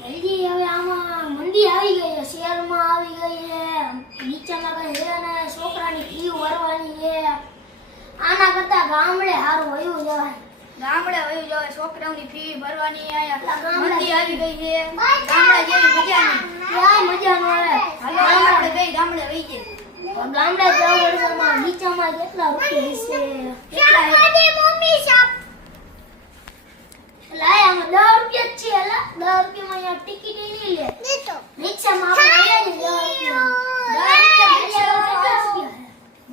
જલ્દી હવે આમાં મંદી આવી ગઈ છે, શહેરમાં આવી ગઈ છે, નીચામાં કઈ હે ને છોકરાની ફી ભરવાની છે. આના કરતા ગામડે સારું વયું જવાય. ગામડે વયું જવાય, છોકરાઓની ફી ભરવાની આયા મંદી આવી ગઈ છે. ગામડે જેવી મજા નહીં. ક્યાંય મજા ન આવે. હાલો આપણે ગઈ ગામડે વઈ જઈએ. ગામડે જવું વર્ષમાં નીચામાં કેટલા રૂપિયા હશે? કેટલા મમ્મી સાપ લાય આમાં 10 રૂપિયા જ છે. એલા 10 રૂપિયામાં યાર ટિકિટ નહીં લે. રિક્ષામાં આપણે લઈએ ને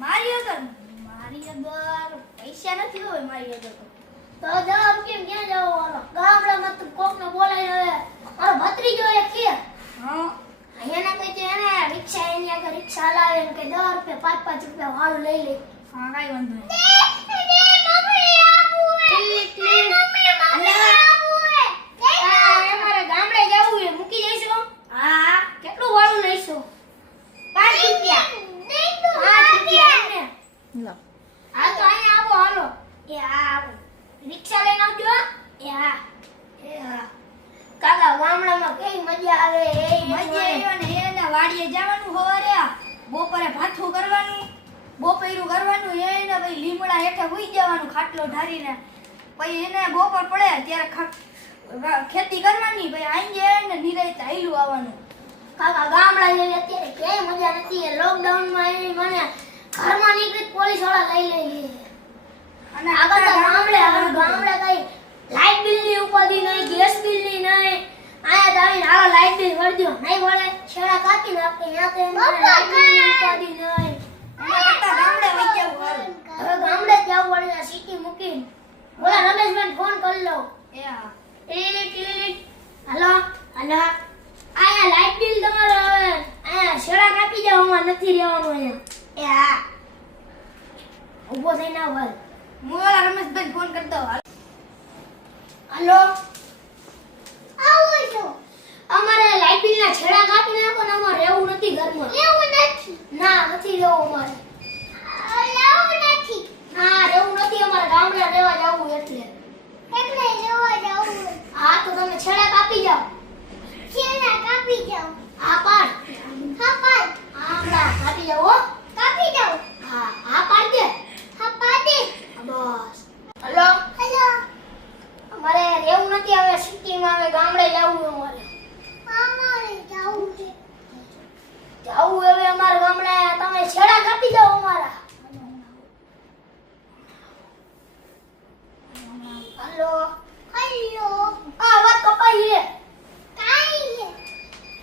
મારી અગર પૈસા નથી હોય મારી અગર તો 10 રૂપિયા ક્યાં જાવ? વાલો ગામડામાં તો કોકને બોલાય હવે મારો ભત્રીજો એ કે હા એને કહે છે એને રિક્ષા એની આગળ રિક્ષા લાવે ને કે 10 રૂપિયા 5 રૂપિયા વાળું લઈ લે. હા કાઈ વાંધો નહીં. અમારે ગામડે જવું છે, મૂકી જઈશું? હા કેટલું વાળું લઈશું? 5 રૂપિયા. 5 રૂપિયા એમને. હા તો અહીંયા આવો હાલો. એ હા આવો. રિક્ષા લઈને આવજો. એ હા. એ હા. કાકા ગામડામાં કેવી મજા આવે એ મજા આવે ને એને વાડીએ જવાનું સવારે બપોરે ભાથું કરવાનું બપોરું કરવાનું એને પછી લીમડા હેઠે હુઈ જવાનું ખાટલો ઢારીને પછી એને બપોર પડે ત્યારે ખેતી કરવાની પછી આઈ જાય ને નિરાંતે હાલ્યું આવવાનું. કાકા ગામડા જેવી અત્યારે ક્યાંય મજા નથી. લોકડાઉનમાં એની મને ઘરમાં નીકળી પોલીસ વાળા લઈ લઈ અને આગળ તો ગામડે કઈ લાઇટ બિલ ની ઉપાધિ નહીં, ગેસ બિલ ની નહીં. આયા આવીને હાલો લાઇટ બિલ ભરી દો. નહીં ભરે છેડા કાપી નાખે. ત્યાં તો લાઇટ બિલ ની ઉપાધિ નહીં. એના કરતા ગામડે વઈ જવું સારું. હવે ગામડે જ જવું પડે સિટી મૂકીને. બોલા રમેશભાઈ ફોન કરી લો. એ હા હાલો હાલો આયા લાઇટ બિલ તમારો હવે આયા છેડા કાપી જાવ. અમાર નથી રહેવાનું અહીંયા. એ હા ઊભો થઈને આવ. હું ઓલા રમેશભાઈ ફોન કરતો. હાલો આવો છો. અમારે લાઇટ બિલ ના છેડા કાપી નાખો ને અમારે રહેવું નથી ઘરમાં. રહેવું નથી? ના નથી રહેવું અમારે. રહેવું નથી? હા રહેવું નથી અમારે. ગામડે રહેવા જવું એટલે રહેવા જવું. હા તો તમે છેડા કાપી જાઓ. છેડા કાપી જાઓ. હા પાડ. હા પાડ. હા કાપી જાઓ હો. કાપી જાઓ. હા હા પાડ દે. હા પાડ દે. બસ. હાલો હાલો અમારે રહેવું નથી હવે સિટીમાં. હવે ગામડે જવું અમારે. અમારે જવું છે. જવું હવે અમારે ગામડે. તમે છેડા કાપી જાઓ અમારા. હાલો હાલો આ વાત કપાઈ છે. કાઈ છે?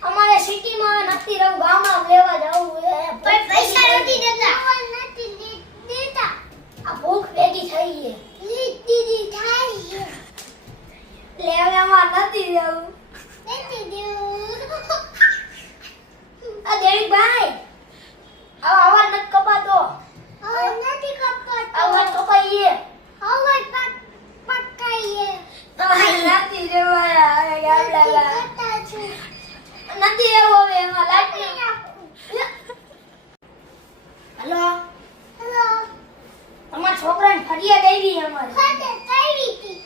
અમારે સિટીમાં નથી રહું, ગામમાં લેવા જવું છે. ભાઈ પૈસા નથી દેતા. નથી દેતા. આ ભૂખ ભેગી થઈ છે. દીદી થાય છે. લે હવે અમાર નથી દેવું. નથી દેવું. આ દેવીભાઈ આ અવાજ નથી કપાતો. અવાજ નથી કપાતો. અવાજ કપાઈ છે. અવાજ પટકાઈ છે. તમારે નથી દેવાયા. હવે ગામડા નથી રહેવું હવે એમાં લાઈટ. હેલો હેલો તમારા છોકરાને ફરિયાદ આવી અમારે. ફરિયાદ આવી હતી.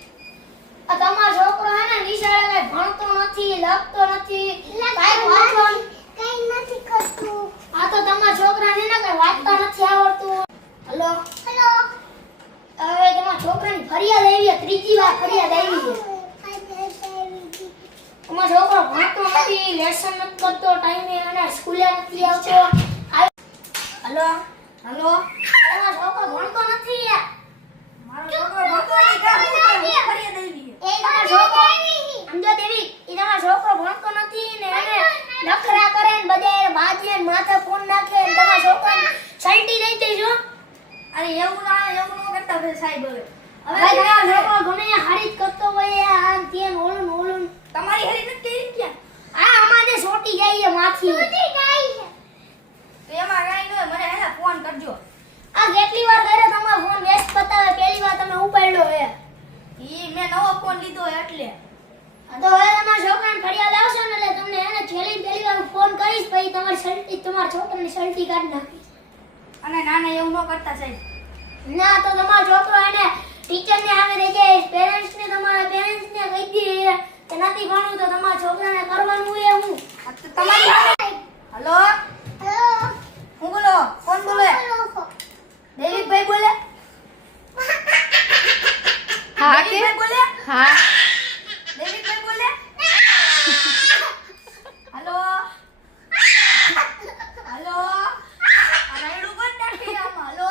આ તમારો છોકરો હે ને નિશાળે કઈ ભણતો નથી, લખતો નથી, કાઈ વાંચતો કઈ નથી કરતું. આ તો તમારા છોકરાને ને કઈ વાંચતા નથી આવડતું. હેલો હેલો હવે તમારા છોકરાની ફરિયાદ આવી છે. ત્રીજી વાર ફરિયાદ આવી છે. તમારો છોકરો ભણતો નથી, લેસન નથી કરતો ટાઈમે અને સ્કૂલે નથી આવતો. હેલો હલો તમારો છોકરો ભણતો નથી. મારો છોકરો ભણતો નથી. ફરિયાદ આવી. એ તમારો છોકરો સમજો દેવી, એ તમારો છોકરો ભણતો નથી ને એને નખરા કરે ને બધે બાજે ને માથે ફોન નાખે ને તમારો છોકરો સલ્ટી દઈ દેજો. અરે એવું ન કરતા ભાઈ સાહેબ. હવે તમારો છોકરો ગમે હારી જ કરતો હોય આ તેમ ઓલું તમારી હરી નથી કરી ક્યાં? આ અમારે સોટી જાય છે માથી. સોટી જાય છે. તો એમાં કાઈ ન હોય. મને એને ફોન કરજો. આ કેટલી વાર કર્યો તમારો ફોન વ્યસ્ત બતાવે. પહેલી વાર તમે ઉપાડ્યો હે. ઈ મેં નવો ફોન લીધો એટલે. તો હવે તમારા છોકરાને ફરિયાદ આવશે ને એટલે તમને એને પહેલી વાર ફોન કરીશ પછી તમારી સલ્ટી તમારા છોકરાની સલ્ટી કાઢી નાખીશ. અને નાના એવું ન કરતા સાહેબ. ના તો તમારો છોકરો એને ટીચરને સામે રહી જાય. પેરેન્ટ્સને તમારા પેરેન્ટ્સને કહી દે કે નથી ભણવું તો તમારા છોકરાને કરવાનું એ હું આ તો તમારી સામે. હલો હું બોલો? કોણ બોલે? દેવિકભાઈ બોલે? હા કે દેવિકભાઈ બોલે? હા દેવિકભાઈ બોલે? હલો હલો આ રાયડું કોણ નાખી આમાં? હલો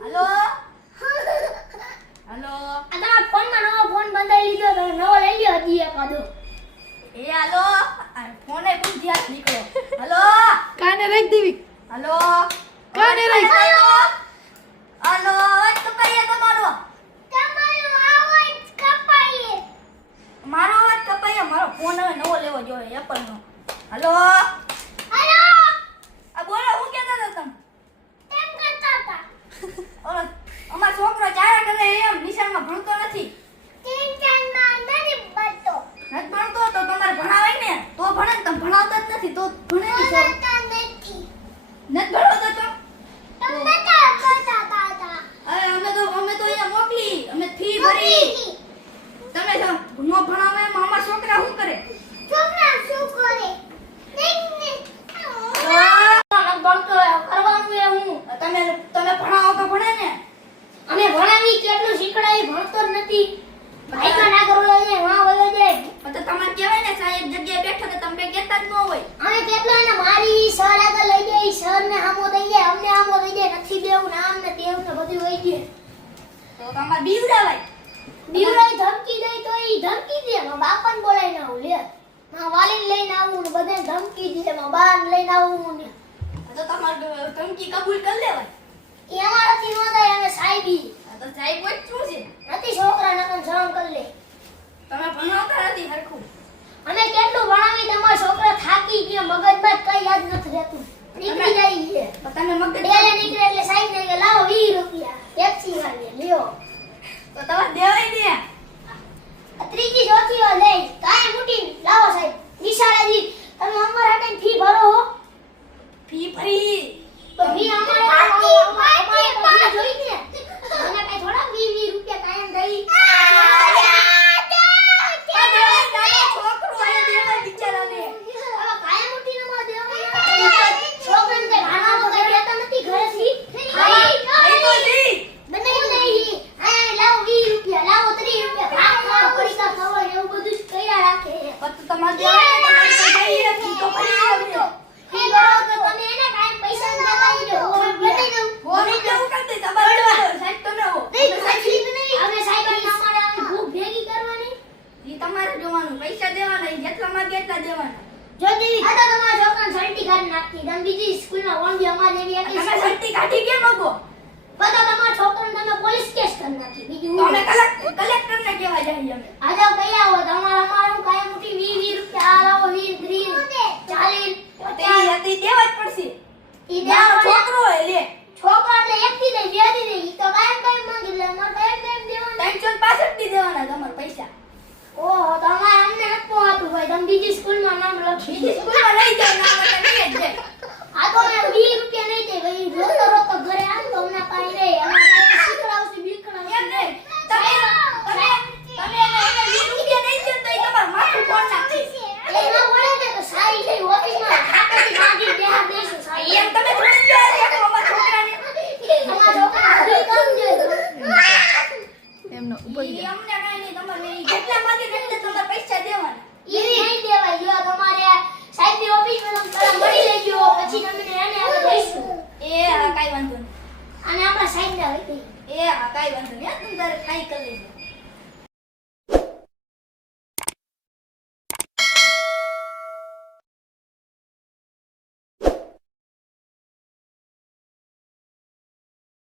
હલો હલો આ તમારા ફોનમાં નવો ફોન બંધાઈ લીધો તો નવો લઈ લ્યો હજી એકાદો એ હલો આ ફોને કોણ ધ્યાન નીકળો? હલો કાને રાખ દેવી હલો કાને રાખ હલો અવાજ કપાઈએ તમારો મારો અવાજ કપાઈએ. મારો ફોન હવે નવો લેવો જોઈએ એપલ નો. હલો આ બોલો હું કહેતા હતા તમે? ઓલો અમારો છોકરો ચારા કરે એમ નિશાળમાં ભણતો નથી. નથી ભણતો તો તમારે ભણાવાય ને તો ભણે ને. તમે ભણાવતા જ નથી તો ભણે નહીં છો. નથી ભણાવતા તો અરે અમે તો અહીંયા મોકલી અમે ફી ભરી. તમે જો નો ભણાવે એમાં અમારા છોકરા શું કરે? ભણતો કરવાનું એ હું તમે ભણાવો તો ભણે ને. અમે ભણાવી કેટલું શીખડાય ભણતો જ નથી ભાઈ ના કરો જાય વાં વયો જાય તો તમારે કહેવાય ને સાહેબ જગ્યાએ બેઠો તો તમે કહેતા જ ન હોય. અમે કેટલો એને મારી સર આગળ લઈ જાય સર ને હામો થઈ જાય અમને હામો થઈ જાય નથી દેવું નામ ને તેવું ને બધું હોય છે તો તમારે બીવડાવાય. બીવડાઈ ધમકી દઈ તો ઈ ધમકી દે માં બાપાને બોલાઈને આવું લે માં વાલીને લઈને આવું ને બધાને ધમકી દે માં બાને લઈને આવું ને તો તમારે ધમકી કબૂલ કરી લેવાય. એ અમારાથી નો થાય અમે સાહેબી તો સાહેબ કોઈ શું છે? નથી છોકરા નકન શરમ કરી લે તમે ભણાવતા નથી હરખું. અમે કેટલું ભણાવી તમારા છોકરા થાકી ગયા મગજમાં કઈ યાદ નથી રહેતું નીકળી જાય છે તો તમે મગજ ડેલે નીકળે એટલે સાહેબ ને કે લાવો 20 રૂપિયા પેપ્સી વાળી લ્યો તો તમારે દેવાય ને. આ ત્રીજી ચોથી વાર લઈ કાંઈ મૂટી લાવો સાહેબ નિશાળેજી તમે અમારા માટે ફી ભરો હો ફી ભરી તો ફી અમારે જોઈ ને મને કઈ થોડા 20 રૂપિયા કાયમ દઈ છોકરો આયા દેવાય બિચારાને. હવે કાયમ મૂટી ન માં દેવાય છોકરાને કઈ ખાનામાં કઈ દેતા નથી ઘરેથી એ તો જી. બનાવી દઈ આ લાવો 20 રૂપિયા લાવો 30 રૂપિયા ભાગ ખાઓ પડીકા ખાઓ એવું બધું જ કર્યા રાખે પછી તમારે દેવાય ને. તમારે તો જઈએ ફી તો ભરી આવજો. ફી ભરો તો તમે એને કાયમ પૈસા દેતા દો બનાવી દઉં હોરી કેવું કરી દે તમારે દેવાય. સાહેબ તમે હો. અમે સાહેબ અમારે ભૂખ ભેગી કરવાની ઈ તમારે જોવાનું. પૈસા દેવાના ઈ જેટલા માંગે એટલા દેવાના. જો દેવી આ તો તમારા છોકરાને સર્ટી કાઢી નાખતી તમે બીજી સ્કૂલમાં ઓનલી અમારે એવી તમે હતી સર્ટી કાઢી કેમ મૂકો? બધા તમારા છોકરાને તમે પોલીસ કેસ કરી નાખી બીજું તો અમે કલેક્ટરને કહેવા જઈએ અમે. આજે કઈ આવો તમારા અમારું કાયમ મોટી 20 રૂપિયા આ લાવો 20 ગ્રીન 40 તે હતી દેવા જ પડશે. ઈ મારો દેવાનો છોકરો હોય લે. છોકરા એટલે એક થી દે બે થી દે ઈ તો કાયમ માંગી લે અમારે કાયમ દેવાના 365 દી દેવાના તમારા પૈસા. ઓહો તમારે અમને નથી પોહાતું ભાઈ તમે બીજી સ્કૂલમાં નામ લખી બીજી સ્કૂલમાં લઈ જાવ ના એટલે નહીં જ જાય. આ તો અમે